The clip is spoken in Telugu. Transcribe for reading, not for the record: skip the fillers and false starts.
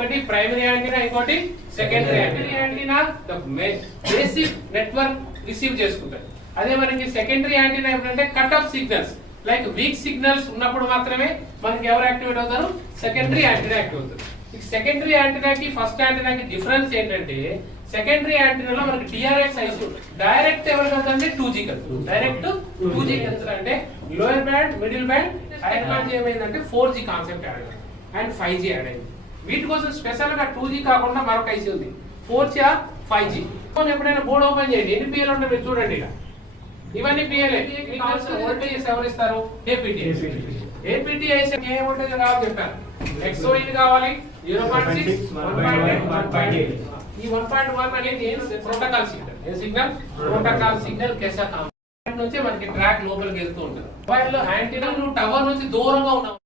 ఒకటి ప్రైమరీ యాంటీనా, ఇంకోటి secondary antenna. Antenna basic network receive చేసుకుంటారు. అదే మనకి సెకండరీ యాంటీనా ఏంటంటే cut off signals, like week signals ఉన్నప్పుడు మాత్రమే మనకి ఎవరు యాక్టివేట్ అవుతారు, సెకండరీ యాంటీనా యాక్టివ్ అవుతారు. సెకండరీ యాంటీనాకి ఫస్ట్ యాంటీనాకి డిఫరెన్స్ ఏంటంటే సెకండరీ యాంటీనాలో మనకి TRX ఐసి డైరెక్ట్ ఎవరికి వెళ్తుంది, 2G వెళ్తుంది. డైరెక్ట్ 2G వెళ్తుంది. అంటే lower band, middle band, hire band ఏమైందంటే 4G కాన్సెప్ట్ యాడ్ అయింది అండ్ 5G యాడ్ అయింది. వీటి కోసం స్పెషల్ గా 2G కాకుండా మరొక ఐసి ఉంది, 4G or 5G. ఎప్పుడైనా బోర్డు ఓపెన్ చేయండి, ఎన్ని పిఎల్ ఉంటాయి మీరు చూడండి. ఇక ఇవన్నీ పిఎల్ఏ. వోల్టేజెస్ ఎవరు ఇస్తారు, APTIC. APTIC ఏ వోల్టేజ్ కావాలి చెప్పారు, XOE కావాలి 0.6, 1.8, 1.8. ఈ 1.1 అనేది ప్రోటోకాల్ సిగ్నల్. ఏ సిగ్నల్, ప్రోటోకాల్ సిగ్నల్. కేసా నుంచి మనకి ట్రాక్ లోపలికి వెళ్తూ ఉంటుంది. మొబైల్ యాంటీనా నువ్వు టవర్ నుంచి దూరంగా ఉన్నావు.